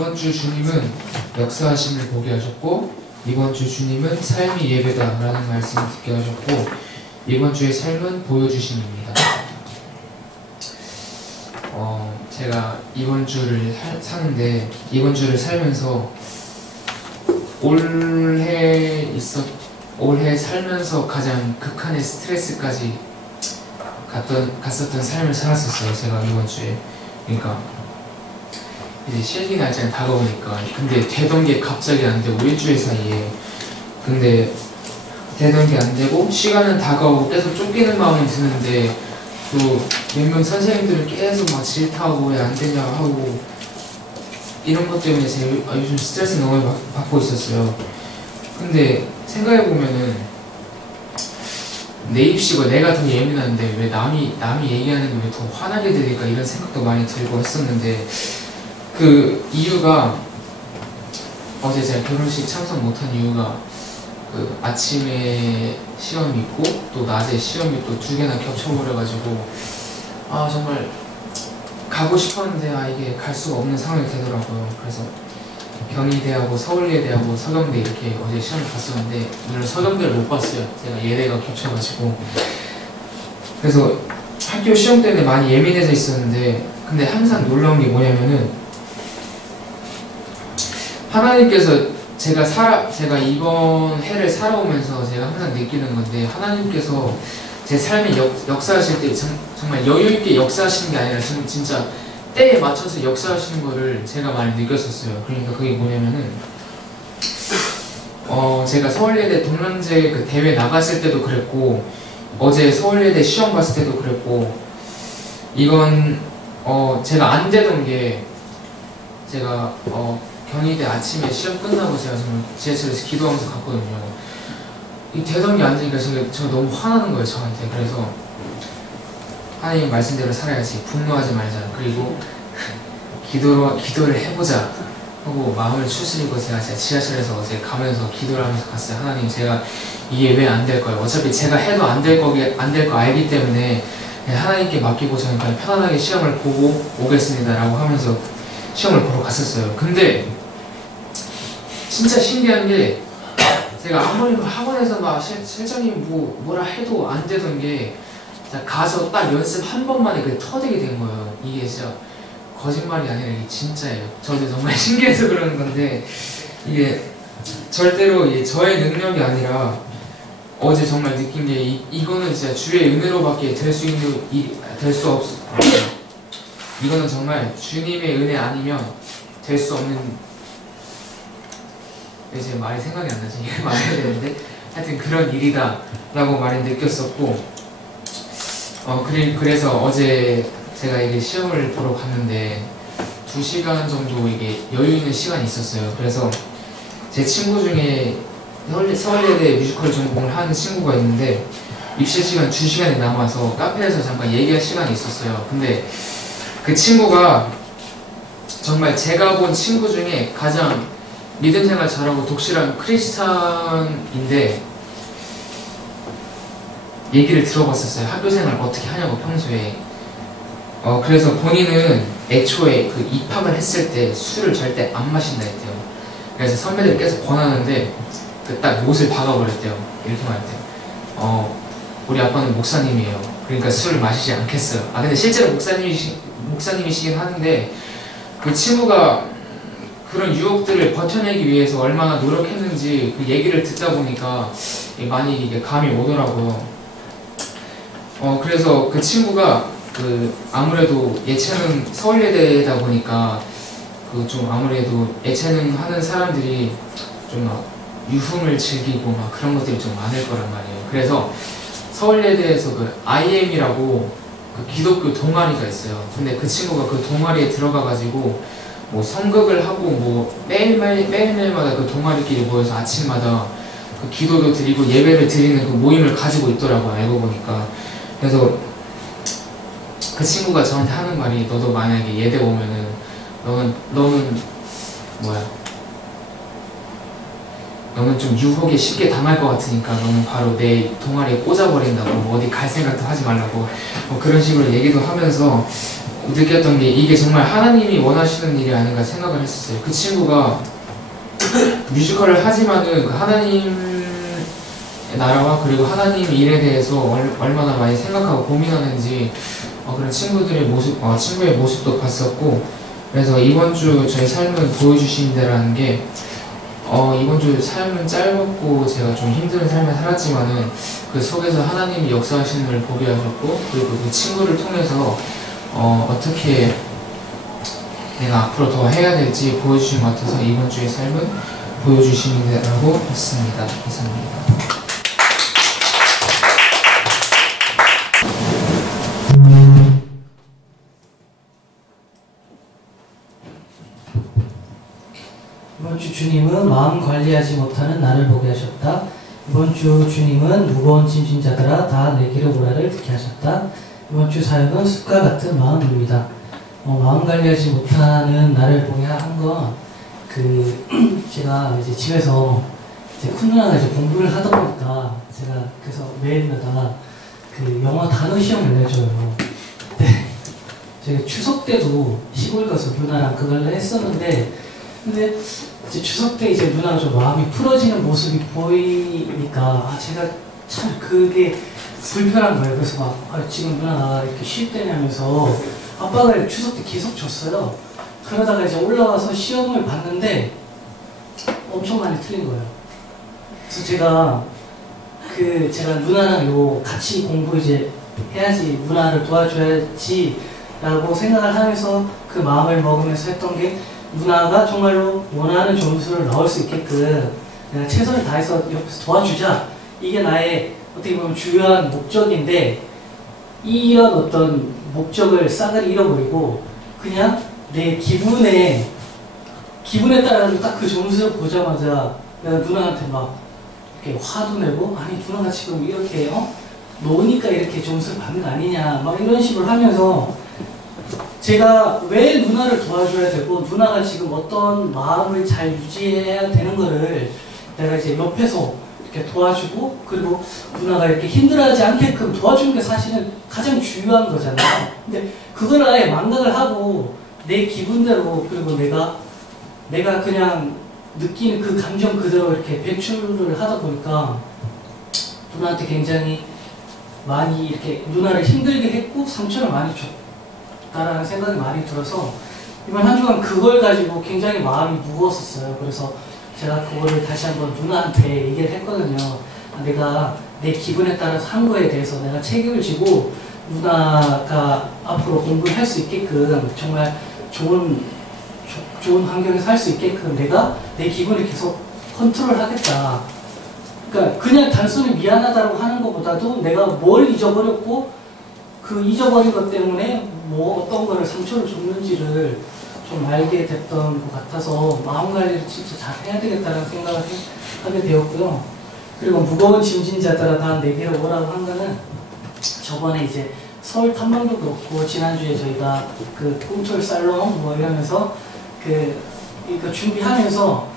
이번 주 주님은 역사하심을 보게 하셨고, 이번 주 주님은 삶이 예배다 라는 말씀을 듣게 하셨고, 이번 주의 삶은 보여주심입니다. 제가 이번 주를 사는데, 이번 주를 살면서 올해 살면서 가장 극한의 스트레스까지 갔었던 삶을 살았었어요. 제가 이번 주에. 그러니까 이제 실기 날짜가 다가오니까, 근데 되던 게 갑자기 안 되고, 일주일 사이에. 근데 되던 게 안 되고 시간은 다가오고 계속 쫓기는 마음은 드는데, 또 몇 명 선생님들은 계속 막 질타하고 왜 안 되냐 하고, 이런 것 때문에 제가 요즘 스트레스 너무 받고 있었어요. 근데 생각해보면은 내 입시고 내가 더 예민한데 왜 남이 얘기하는 게 왜 더 화나게 들릴까, 이런 생각도 많이 들고 했었는데, 그 이유가, 어제 제가 결혼식 참석 못한 이유가 그 아침에 시험이 있고 또 낮에 시험이 또 2개나 겹쳐버려가지고, 정말 가고 싶었는데 이게 갈 수가 없는 상황이 되더라고요. 그래서 경희대하고 서울예대하고 서경대 이렇게 어제 시험을 봤었는데, 오늘 서경대를 못 봤어요. 제가 예대가 겹쳐가지고. 그래서 학교 시험 때문에 많이 예민해져 있었는데, 근데 항상 놀라운 게 뭐냐면은, 하나님께서 제가 이번 해를 살아오면서 제가 항상 느끼는 건데, 하나님께서 제 삶에 역사하실 때 정말 여유있게 역사하시는 게 아니라 진짜 때에 맞춰서 역사하시는 거를 제가 많이 느꼈었어요. 그러니까 그게 뭐냐면은, 제가 서울예대 동남제 그 대회 나갔을 때도 그랬고, 어제 서울예대 시험 봤을 때도 그랬고, 이건 제가 안 되던 게, 제가 경희대 아침에 시험 끝나고 제가 정말 지하철에서 기도하면서 갔거든요. 이 되던 게 안 되니까 제가 너무 화나는 거예요, 저한테. 그래서 하나님 말씀대로 살아야지, 분노하지 말자, 그리고 기도를 해보자 하고 마음을 추스리고 제가 지하철에서 어제 가면서 기도를 하면서 갔어요. 하나님, 제가 이게 왜 안 될 거예요? 어차피 제가 해도 안 될 거 알기 때문에 하나님께 맡기고 저는 그냥 편안하게 시험을 보고 오겠습니다 라고 하면서 시험을 보러 갔었어요. 근데 진짜 신기한 게, 제가 아무리 학원에서 막 실장님 뭐라 해도 안 되던 게, 가서 딱 연습 한 번만에 그게 터지게 된 거예요. 이게 진짜 거짓말이 아니라 이게 진짜예요. 저도 정말 신기해서 그러는 건데, 이게 절대로 저의 능력이 아니라, 어제 정말 느낀 게 이거는 진짜 주의 은혜로밖에 될 수 없어. 이거는 정말 주님의 은혜 아니면 될 수 없는, 제 말이 생각이 안 나지. 이게 말해야 되는데, 하여튼 그런 일이다 라고 많이 느꼈었고, 그래서 어제 제가 이게 시험을 보러 갔는데 2시간 정도 이게 여유 있는 시간이 있었어요. 그래서 제 친구 중에 서울예대 뮤지컬 전공을 하는 친구가 있는데, 입시 시간 2시간이 남아서 카페에서 잠깐 얘기할 시간이 있었어요. 근데 그 친구가 정말 제가 본 친구 중에 가장 믿음 생활 잘하고 독실한 크리스찬인데, 얘기를 들어봤었어요. 학교 생활 어떻게 하냐고, 평소에. 그래서 본인은 애초에 그 입학을 했을 때 술을 절대 안 마신다 했대요. 그래서 선배들이 계속 권하는데 딱 못을 박아버렸대요. 이렇게 말했대요. 우리 아빠는 목사님이에요. 그러니까 술을 마시지 않겠어요. 근데 실제로 목사님이시긴 하는데, 그 친구가 그런 유혹들을 버텨내기 위해서 얼마나 노력했는지 그 얘기를 듣다 보니까 많이 이게 감이 오더라고요. 그래서 그 친구가 아무래도 예체능 서울예대다 보니까 좀 아무래도 예체능 하는 사람들이 좀 막 유흥을 즐기고 막 그런 것들이 좀 많을 거란 말이에요. 그래서 서울예대에서 그 IM이라고 그 기독교 동아리가 있어요. 근데 그 친구가 그 동아리에 들어가가지고 뭐 성극을 하고 뭐 매일마다 그 동아리끼리 모여서 아침마다 그 기도도 드리고 예배를 드리는 그 모임을 가지고 있더라고요, 알고 보니까. 그래서 그 친구가 저한테 하는 말이, 너도 만약에 예대 오면은 너는 좀 유혹에 쉽게 당할 것 같으니까 너는 바로 내 동아리에 꽂아버린다고, 어디 갈 생각도 하지 말라고, 그런 식으로 얘기도 하면서 느꼈던 게 이게 정말 하나님이 원하시는 일이 아닌가 생각을 했었어요. 그 친구가 뮤지컬을 하지만은 그 하나님의 나라와 그리고 하나님 일에 대해서 얼마나 많이 생각하고 고민하는지 그런 친구들의 모습, 친구의 모습도 봤었고, 그래서 이번 주 저희 삶은 보여주신다라는 게 이번 주 삶은 짧았고 제가 좀 힘든 삶을 살았지만은 그 속에서 하나님이 역사하시는 걸 보게 하셨고, 그리고 그 친구를 통해서 어떻게 내가 앞으로 더 해야 될지 보여주신 것 같아서 이번 주의 삶은 보여주심이라고 했습니다. 감사합니다. 이번 주 주님은 마음 관리하지 못하는 나를 보게 하셨다. 이번 주 주님은 무거운 짐진 자들아 다 내게로 오라를 듣게 하셨다. 이번 주 사역은 숲과 같은 마음입니다. 마음 관리하지 못하는 나를 보게 한 건 제가 이제 집에서 이제 큰 누나가 이제 공부를 하다 보니까 제가 그래서 매일마다 그 영어 단어 시험을 내줘요. 네. 제가 추석 때도 시골 가서 누나랑 그걸 했었는데, 근데 이제 추석 때 이제 누나가 좀 마음이 풀어지는 모습이 보이니까 제가 참 그게 불편한 거예요. 그래서 막 지금 누나가 이렇게 쉴 때냐면서 압박을 추석 때 계속 줬어요. 그러다가 이제 올라와서 시험을 봤는데 엄청 많이 틀린 거예요. 그래서 제가 누나랑 같이 공부 이제 해야지, 누나를 도와줘야지 라고 생각을 하면서 그 마음을 먹으면서 했던 게, 누나가 정말로 원하는 점수를 나올 수 있게끔 내가 최선을 다해서 옆에서 도와주자. 이게 나의 어떻게 보면 주요한 목적인데, 이런 어떤 목적을 싸그리 잃어버리고 그냥 내 기분에 따라 딱 그 점수를 보자마자 내가 누나한테 막 이렇게 화도 내고, 아니 누나가 지금 이렇게 노니까 이렇게 점수를 받는 거 아니냐 막 이런 식으로 하면서, 제가 왜 누나를 도와줘야 되고 누나가 지금 어떤 마음을 잘 유지해야 되는 거를 내가 이제 옆에서 이렇게 도와주고, 그리고 누나가 이렇게 힘들어하지 않게끔 도와주는 게 사실은 가장 중요한 거잖아요. 근데 그걸 아예 망각을 하고 내 기분대로, 그리고 내가 그냥 느끼는 그 감정 그대로 이렇게 배출을 하다 보니까 누나한테 굉장히 많이 이렇게 누나를 힘들게 했고 상처를 많이 줬다라는 생각이 많이 들어서 이번 한 주간 그걸 가지고 굉장히 마음이 무거웠었어요. 그래서 제가 그거를 다시 한번 누나한테 얘기를 했거든요. 내가 내 기분에 따라서 한 거에 대해서 내가 책임을 지고 누나가 앞으로 공부를 할 수 있게끔 정말 좋은 환경에서 할 수 있게끔 내가 내 기분을 계속 컨트롤하겠다. 그러니까 그냥 단순히 미안하다고 하는 것보다도 내가 뭘 잊어버렸고 그 잊어버린 것 때문에 뭐 어떤 거를 상처를 줬는지를 좀 알게 됐던 것 같아서 마음 관리를 진짜 잘 해야 되겠다는 생각을 하게 되었고요. 그리고 무거운 짐진 자들아 다 내게로 오라고 한 거는, 저번에 이제 서울 탐방도 그렇고 지난주에 저희가 그 꿈틀 살롱 뭐 이러면서 이거 준비하면서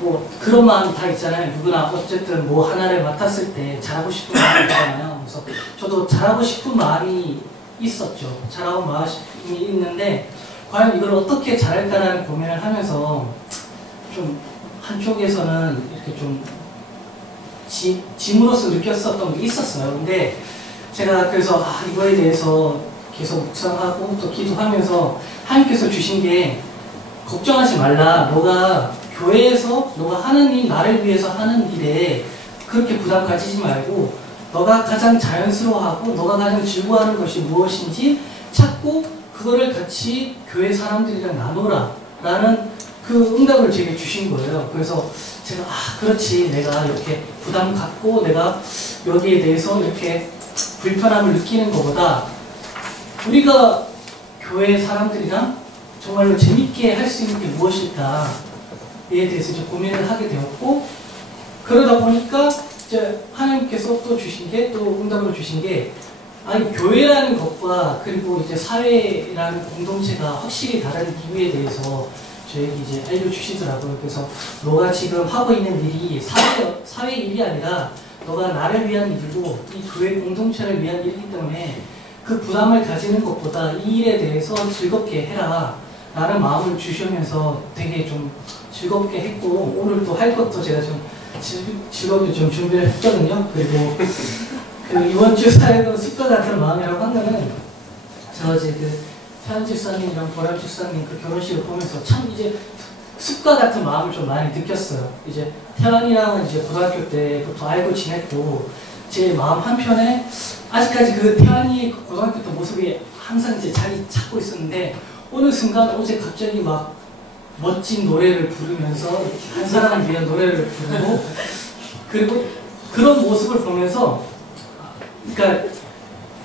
뭐 그런 마음이 다 있잖아요. 누구나 어쨌든 뭐 하나를 맡았을 때 잘하고 싶은 마음이 있잖아요. 그래서 저도 잘하고 싶은 마음이 있었죠. 잘하고 마음이 있는데 과연 이걸 어떻게 잘할까라는 고민을 하면서 좀 한쪽에서는 이렇게 좀 짐으로서 느꼈었던 게 있었어요. 근데 제가 그래서 이거에 대해서 계속 묵상하고 또 기도하면서 하나님께서 주신 게, 걱정하지 말라. 너가 교회에서 너가 하나님 나를 위해서 하는 일에 그렇게 부담 가지지 말고, 너가 가장 자연스러워하고 너가 가장 즐거워하는 것이 무엇인지 찾고 그거를 같이 교회 사람들이랑 나누라 라는 그 응답을 제게 주신 거예요. 그래서 제가 그렇지, 내가 이렇게 부담 갖고 내가 여기에 대해서 이렇게 불편함을 느끼는 것보다 우리가 교회 사람들이랑 정말로 재밌게 할 수 있는 게 무엇일까에 대해서 이제 고민을 하게 되었고, 그러다 보니까 이제 하나님께서 또 주신 게, 또 응답을 주신 게, 아니 교회라는 것과 그리고 이제 사회라는 공동체가 확실히 다른 이유에 대해서 저에게 이제 알려주시더라고요. 그래서 너가 지금 하고 있는 일이 사회 일이 아니라 너가 나를 위한 일이고 이 교회 공동체를 위한 일이기 때문에 그 부담을 가지는 것보다 이 일에 대해서 즐겁게 해라 라는 마음을 주시면서 되게 좀 즐겁게 했고, 오늘 또 할 것도 제가 좀 즐겁게 좀 준비를 했거든요. 그리고 그 이번 주 사역은 숲과 같은 마음이라고 한 거는, 저 이제 그 태환 집사님이랑 보람 집사님 그 결혼식을 보면서 참 이제 숲과 같은 마음을 좀 많이 느꼈어요. 이제 태환이랑은 이제 고등학교 때부터 알고 지냈고, 제 마음 한편에 아직까지 그 태환이 고등학교 때 모습이 항상 이제 자리 찾고 있었는데, 어느 순간 어제 갑자기 막 멋진 노래를 부르면서 한 사람을 위한 노래를 부르고, 그리고 그런 모습을 보면서, 그러니까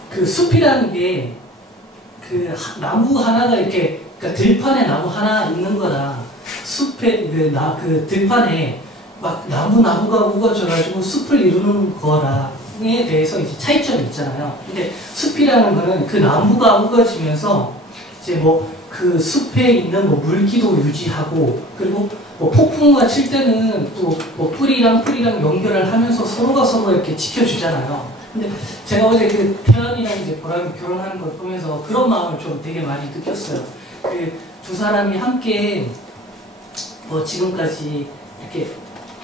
그 숲이라는 게 그 나무 하나가 이렇게, 그러니까 들판에 나무 하나 있는 거랑 숲에 그 들판에 막 나무가 우거져가지고 숲을 이루는 거랑에 대해서 이제 차이점이 있잖아요. 근데 숲이라는 거는 그 나무가 우거지면서 이제 뭐 그 숲에 있는 뭐 물기도 유지하고, 그리고 뭐 폭풍우가 칠 때는 또 뭐 뿌리랑 연결을 하면서 서로가 서로 이렇게 지켜주잖아요. 근데 제가 어제 그 태연이랑 이제 보람이 결혼하는 걸 보면서 그런 마음을 좀 되게 많이 느꼈어요. 그 두 사람이 함께 뭐 지금까지 이렇게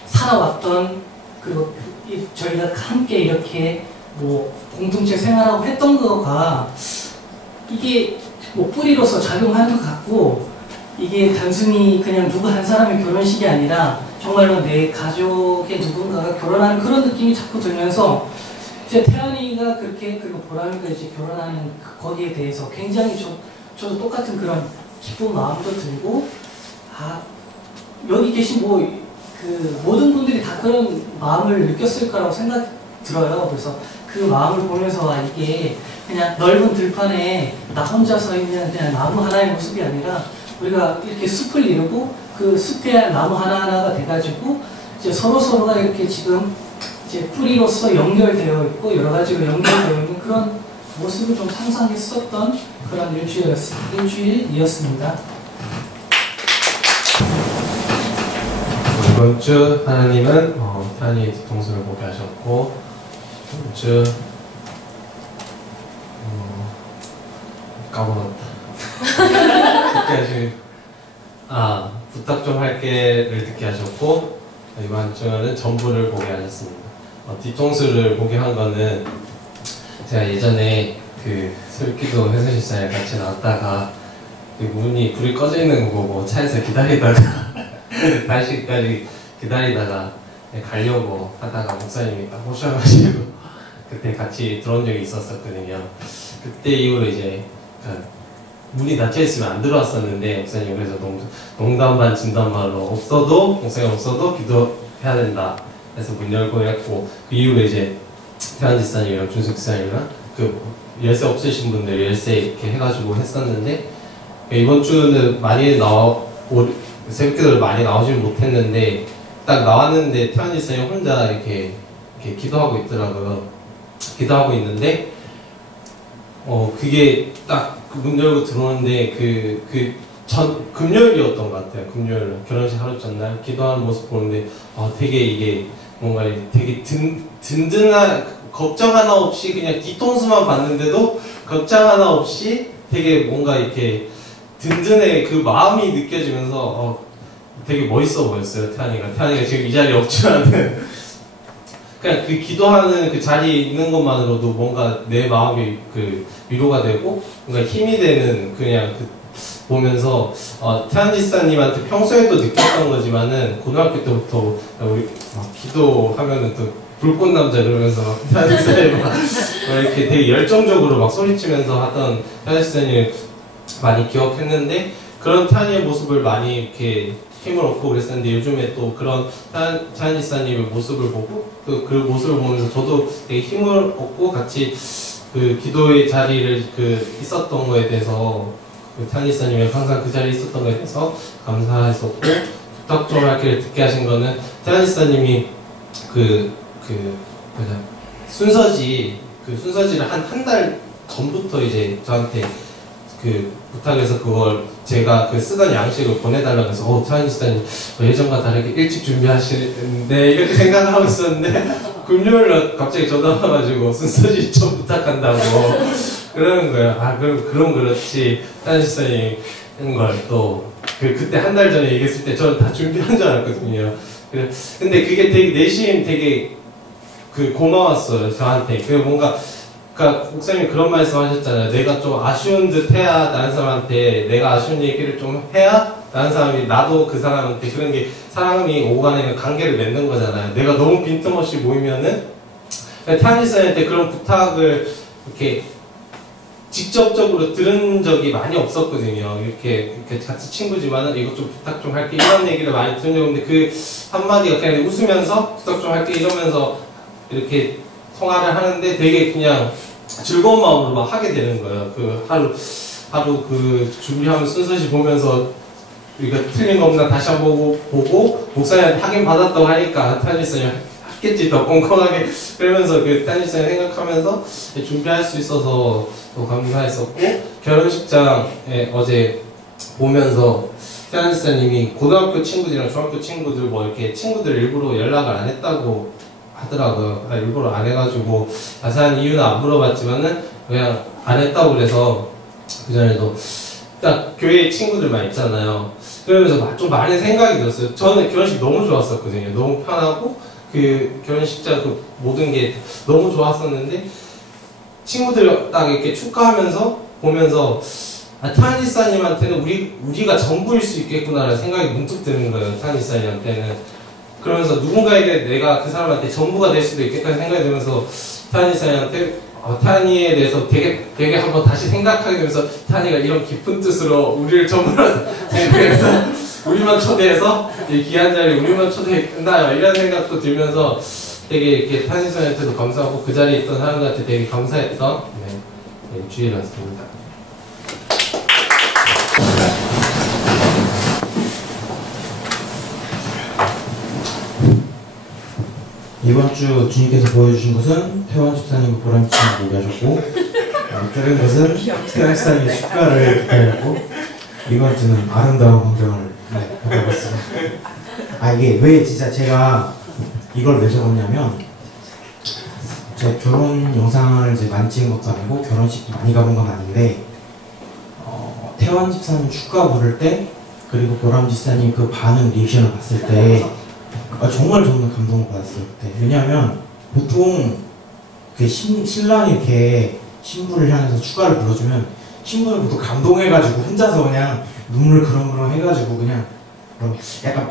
살아왔던, 그리고 저희가 함께 이렇게 뭐 공동체 생활하고 했던 거가 이게 뭐 뿌리로서 작용하는 것 같고, 이게 단순히 그냥 누구 한 사람의 결혼식이 아니라 정말로 내 가족의 누군가가 결혼하는 그런 느낌이 자꾸 들면서, 이제 태연이가 그렇게, 그리고 보람이가 이제 결혼하는 거기에 대해서 굉장히 저도 똑같은 그런 기쁜 마음도 들고, 아, 여기 계신 뭐 그 모든 분들이 다 그런 마음을 느꼈을 거라고 생각이 들어요. 그래서 그 마음을 보면서, 아, 이게 그냥 넓은 들판에 나 혼자 서 있는 그냥 나무 하나의 모습이 아니라, 우리가 이렇게 숲을 이루고 그 숲에 나무 하나하나가 돼가지고 이제 서로가 이렇게 지금 이제 뿌리로서 연결되어 있고 여러 가지로 연결되어 있는 그런 모습을 좀 상상했었던 그런 일주일이었습니다. 이번 주 하나님은 태환이의 뒤통수를 보게 하셨고, 이번 주 까먹었다. 듣게 하신 부탁 좀 할게를 듣게 하셨고, 이번 주는 전부를 보게 하셨습니다. 뒤통수를 보게 한 거는, 제가 예전에 그 설기도 회사실사에 같이 나왔다가 불이 꺼져 있는 거 보고 차에서 기다리다가 다시까지 기다리다가 가려고 하다가 목사님이 딱 오셔가지고 그때 같이 들어온 적이 있었거든요. 그때 이후로 이제 문이 닫혀 있으면 안 들어왔었는데, 목사님 그래서 농담 반 진담 반으로 목사님 없어도 기도해야 된다 해서 문 열고 했고, 그 이후로 이제 태환 지사님이랑 준석 지사님이랑 그 열쇠 없으신 분들 열쇠 이렇게 해가지고 했었는데, 이번 주는 많이 새벽기도를 많이 나오지는 못했는데, 딱 나왔는데 태환 지사님 혼자 이렇게 기도하고 있더라고요. 기도하고 있는데, 그게 딱 문 열고 들어오는데 금요일이었던 것 같아요. 금요일 결혼식 하루 전날 기도하는 모습 보는데, 되게 이게 뭔가 되게 든든한, 걱정 하나 없이 그냥 뒤통수만 봤는데도 걱정 하나 없이 되게 뭔가 이렇게 든든해, 그 마음이 느껴지면서 되게 멋있어 보였어요. 태환이가 지금 이 자리에 없지만은 그냥 그 기도하는 그 자리에 있는 것만으로도 뭔가 내 마음이 그 위로가 되고 뭔가 힘이 되는, 그냥 보면서 태환 지사님한테 평소에도 느꼈던 거지만은 고등학교 때부터 우리 기도하면은 또 불꽃 남자 그러면서 태환 지사님 막 이렇게 되게 열정적으로 막 소리치면서 하던 태환 지사님 많이 기억했는데, 그런 태환이의 모습을 많이 이렇게 힘을 얻고 그랬었는데, 요즘에 또 그런 태환 지사님의 모습을 보고 그 모습을 보면서 저도 되게 힘을 얻고 같이 그 기도의 자리를 있었던 거에 대해서, 태환 지사님이 항상 그 자리에 있었던 거에 대해서 감사했었고, 부탁 좀 할게 듣게 하신 거는, 태환 지사님이 순서지를 한 달 전부터 이제 저한테 부탁해서 그걸 제가 쓰던 양식을 보내달라고 해서, 태환 지사님 예전과 다르게 일찍 준비하시는데 이렇게 생각을 하고 있었는데, 금요일날 갑자기 전화 와가지고 순서지 좀 부탁한다고 그러는 거예요. 아 그럼 그렇지. 트란지션이 하는 걸 또 그때 한 달 전에 얘기했을 때 저는 다 준비한 줄 알았거든요. 근데 그게 되게 내심 되게 고마웠어요 저한테. 뭔가 그러니까 목사님이 그런 말씀하셨잖아요. 내가 좀 아쉬운 듯 해야 다른 사람한테 내가 아쉬운 얘기를 좀 해야 다른 사람이 나도 그 사람한테 그런 게 사람이 오고 가는 관계를 맺는 거잖아요. 내가 너무 빈틈없이 모이면은 트란지션한테 그런 부탁을 이렇게 직접적으로 들은 적이 많이 없었거든요. 이렇게 같이 친구지만은 이것 좀 부탁 좀 할게 이런 얘기를 많이 들은 적이 없는데 그 한마디가 그냥 웃으면서 부탁 좀 할게 이러면서 이렇게 통화를 하는데 되게 그냥 즐거운 마음으로 막 하게 되는 거예요. 하루 준비하면 순서시 보면서 우리가 틀린 거 없나 다시 한번 보고 목사님한테 확인 받았다고 하니까 트란지션이 했겠지 더 꼼꼼하게 그러면서 트란지션을 생각하면서 준비할 수 있어서 또 감사했었고 결혼식장에 어제 보면서 트란지션님이 고등학교 친구들이랑 중학교 친구들 뭐 이렇게 친구들 일부러 연락을 안 했다고 하더라고요. 일부러 안 해가지고 자세한 이유는 안 물어봤지만은 그냥 안 했다고 그래서 그전에도 딱 교회 친구들만 있잖아요. 그러면서 좀 많은 생각이 들었어요. 저는 결혼식 너무 좋았었거든요. 너무 편하고 결혼식장 모든 게 너무 좋았었는데 친구들 딱 이렇게 축하하면서 보면서 트란지션님한테는 우리가 전부일 수 있겠구나라는 생각이 문득 드는 거예요. 트란지션님한테는. 그러면서 누군가에게 내가 그 사람한테 전부가 될 수도 있겠다는 생각이 들면서 트란지션한테 타니에 대해서 되게 한번 다시 생각하게 되면서 타니가 이런 깊은 뜻으로 우리를 전부로 생각해서 우리만 초대해서 이 귀한 자리에 우리만 초대했나 이런 생각도 들면서 되게 이렇게 트란지션한테도 감사하고 그 자리에 있던 사람들한테 되게 감사했던 주일이었습니다. 이번 주 주님께서 보여주신 것은 태원 집사님과 보람 집사님 얘기하셨고 들은 것은 태원 집사님의 축가를 기다렸고 이번 주는 아름다운 광경을 해봤습니다. 이게 왜 진짜 제가 이걸 왜 적었냐면 제 결혼 영상을 이제 많이 찍은 것도 아니고 결혼식도 많이 가본 건 아닌데 태원 집사님 축가 부를 때 그리고 보람 집사님 그 반응 리액션을 봤을 때 정말 저는 감동을 받았어요 그때. 왜냐하면 보통 신랑이 이렇게 신부를 향해서 축가를 불러주면 신부는 보통 감동해가지고 혼자서 그냥 눈물 그렁그렁 해가지고 그냥 약간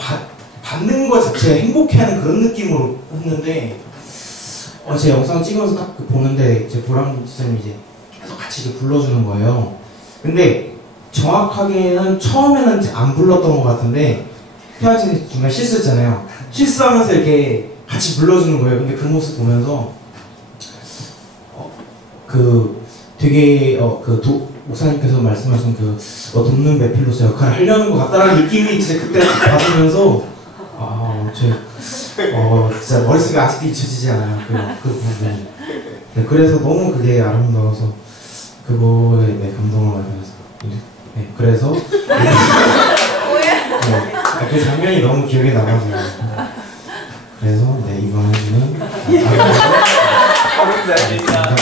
받는 것 자체에 행복해하는 그런 느낌으로 했는데 제 영상 찍으면서 딱 보는데 이제 보람 집사님이 이제 계속 같이 이제 불러주는 거예요. 근데 정확하게는 처음에는 안 불렀던 것 같은데 태아진이 중간에 실수했잖아요. 실수하면서 이렇게 같이 불러주는 거예요. 근데 그 모습 보면서 되게 목사님께서 말씀하신 돕는 매필로서 역할을 하려는 것 같다라는 느낌이 진짜 그때 받으면서 진짜 머릿속에 아직도 잊혀지지 않아요. 그 부분이. 네, 그래서 너무 그게 아름다워서 그거에 감동을 받으면서 그래서 그 장면이 너무 기억에 남아서요. 그래서 이번 한 주는 감사드립니다.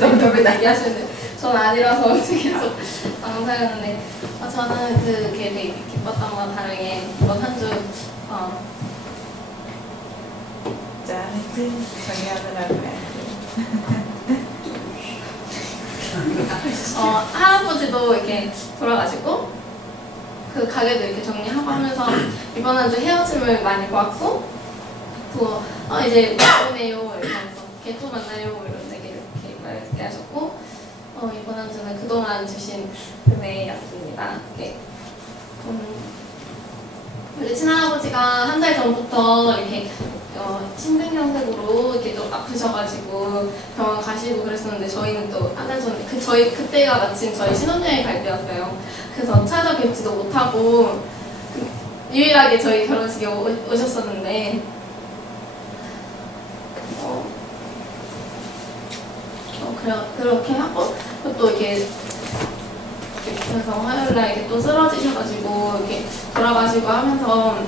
너무 나게 하시는데 저는 아니라서 계속 감사했는데 저는 그게 되게 기뻤던 건 다르게 이번 한 주 할아버지도 이렇게 돌아가시고 그 가게도 이렇게 정리하고 하면서 이번 한 주 헤어짐을 많이 보았고 또 이제 만나요 이렇게 하면서 또 만나요 이런 얘기를 이렇게 말하셨고 이번 한 주는 그동안 주신 은혜였습니다. 우리 친할아버지가 한 달 전부터 이렇게 심근경색으로 이렇게 또 아프셔가지고 병원 가시고 그랬었는데 저희는 또 한 달 전에 그때가 마침 저희 신혼여행 갈 때였어요. 그래서 찾아뵙지도 못하고 유일하게 저희 결혼식에 오셨었는데 그렇게 하고 또 이렇게 그래서 화요일날 이렇게 또 쓰러지셔가지고 이렇게 돌아가시고 하면서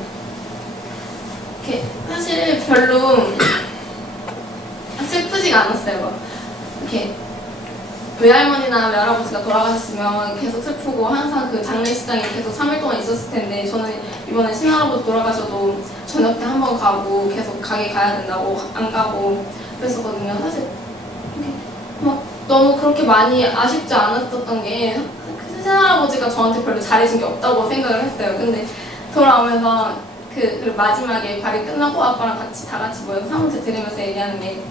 이렇게 사실 별로 슬프지가 않았어요. 막 이렇게 외할머니나 외할아버지가 돌아가셨으면 계속 슬프고 항상 그 장례식장에 계속 3일 동안 있었을 텐데 저는 이번에 친할아버지 돌아가셔도 저녁 때 한 번 가고 계속 가게 가야 된다고 안 가고 그랬었거든요. 사실 이렇게 막 너무 그렇게 많이 아쉽지 않았었던 게 친할아버지가 저한테 별로 잘해준 게 없다고 생각을 했어요. 근데 돌아오면서 그 마지막에 발이 끝나고 아빠랑 다 같이 모여서 사무실 들으면서 얘기하는 게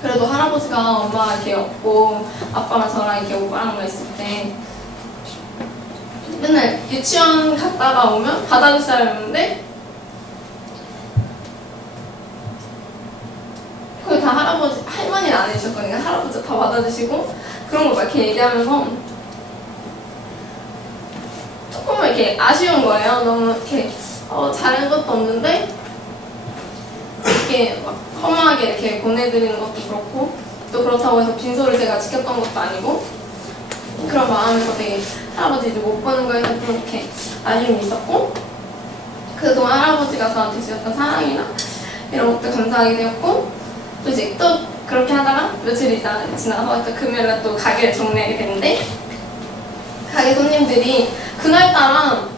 그래도 할아버지가 엄마가 이렇게 없고 아빠랑 저랑 이렇게 오빠랑 있을 때 맨날 유치원 갔다가 오면 받아줄 사람이었는데 거의 다 할아버지, 할머니는 안 해주셨거든요. 할아버지 다 받아주시고 그런 거 막 이렇게 얘기하면서 조금만 이렇게 아쉬운 거예요. 너무 이렇게 잘한 것도 없는데 이렇게 막 허무하게 이렇게 보내드리는 것도 그렇고 또 그렇다고 해서 빈소를 제가 지켰던 것도 아니고 그런 마음에서 되게 할아버지 이제 못 보는 거에서 좀 이렇게 아쉬움이 있었고 그동안 할아버지가 저한테 주셨던 사랑이나 이런 것도 감사하게 되었고 또 이제 또 그렇게 하다가 며칠이 지나서 또 금요일날 또 가게를 정리하게 됐는데 가게 손님들이 그날따라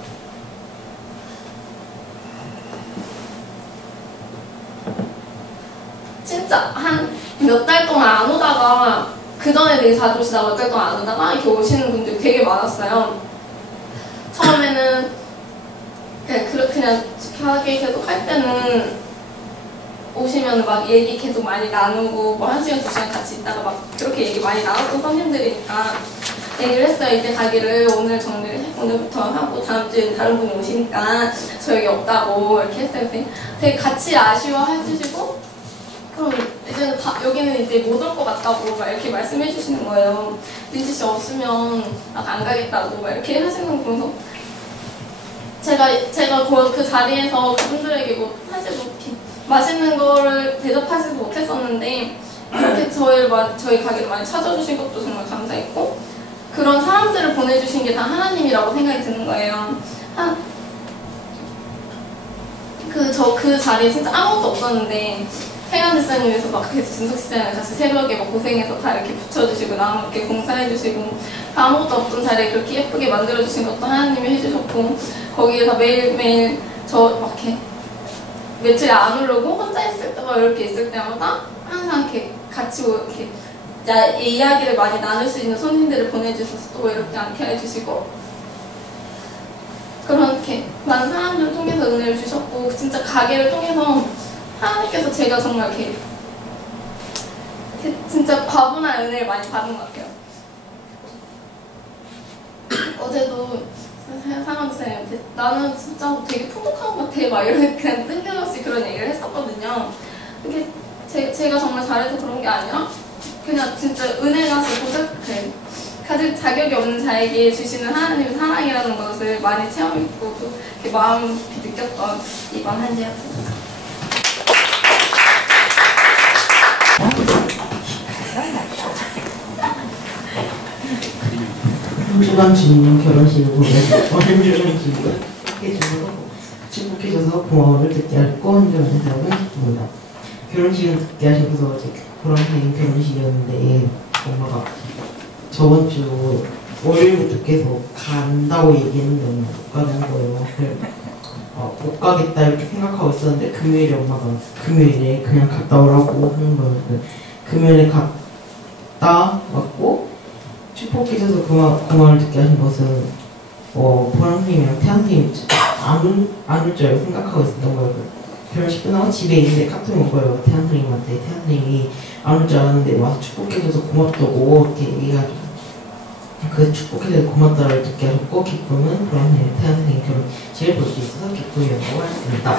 진짜 한 몇 달 동안 안 오다가 그 전에 되게 자주 오시다가 몇 달 동안 안 오다가 이렇게 오시는 분들이 되게 많았어요. 처음에는 그냥 가게 계속 할 때는 오시면 막 얘기 계속 많이 나누고 뭐 1시간, 2시간 같이 있다가 막 그렇게 얘기 많이 나눴던 손님들이니까 얘기를 했어요. 이제 가게를 오늘 정리를 해, 오늘부터 하고 다음 주에 다른 분이 오시니까 저 여기 없다고 이렇게 했어요. 되게 같이 아쉬워해 주시고 그럼 이제는 여기는 이제 못 올 것 같다고 막 이렇게 말씀해 주시는 거예요. 민지 씨 없으면 막 안 가겠다고 막 이렇게 하시는 거 보면서 제가 그 자리에서 그분들에게 뭐 사실 뭐 이렇게 맛있는 거를 대접하지도 못했었는데 이렇게 저희 가게를 많이 찾아주신 것도 정말 감사했고 그런 사람들을 보내주신 게 다 하나님이라고 생각이 드는 거예요. 그 자리에 진짜 아무것도 없었는데 태연 지사님에서 막 계속 준석 시장을 같이 새벽에 막 고생해서 다 이렇게 붙여주시고 나랑 이렇게 공사해주시고 아무것도 없던 자리에 그렇게 예쁘게 만들어주신 것도 하나님이 해주셨고 거기에서 매일매일 저 막 이렇게 며칠 안 오려고 혼자 있을 때가 이렇게 있을 때마다 항상 이렇게 같이 이렇게 이야기를 많이 나눌 수 있는 손님들을 보내주셔서 또 이렇게 않게 해주시고 그렇게 많은 사람들을 통해서 은혜를 주셨고 진짜 가게를 통해서 하나님께서 제가 정말 이렇게 진짜 과분한 은혜를 많이 받은 것 같아요. 어제도 사람들한테 나는 진짜 되게 풍족한 것 같아 막 이렇게 그냥 뜬금없이 그런 얘기를 했었거든요. 이게 제가 정말 잘해서 그런 게 아니라 그냥 진짜 은혜가 가질 자격이 없는 자에게 주시는 하나님의 사랑이라는 것을 많이 체험했고 또 이렇게 마음 느꼈던 이번 한 주였습니다. 소감 주님 결혼식을 보면서 어른들은 기분 축복해줘서 고마움을 듣게 하고 헌정을 하고 싶습니다. 결혼식은 듣게 하셔서 보람된 결혼식이었는데 엄마가 저번 주 월요일부터 계속 간다고 얘기했는데 엄마가 못 가는 거예요. 못 가겠다 이렇게 생각하고 있었는데 금요일에 엄마가 금요일에 그냥 갔다 오라고 하는 거예요. 금요일에 갔다 왔고 축복해줘서 고마움을 듣게 하신 것은 보람님이랑 태양님 안 올 줄 알고 생각하고 있었던 거예요. 결혼식 끝나고 집에 있는데 카톡이 온 거예요. 태양님한테. 태양님이 안 올 줄 알았는데 와서 축복해줘서 고맙다고 이렇게 얘기해가지고 그 축복해줘서 고맙다를 듣게 하셨고 기쁨은 보람님 태양님 결혼식을 볼 수 있어서 기쁨이었다고 했습니다.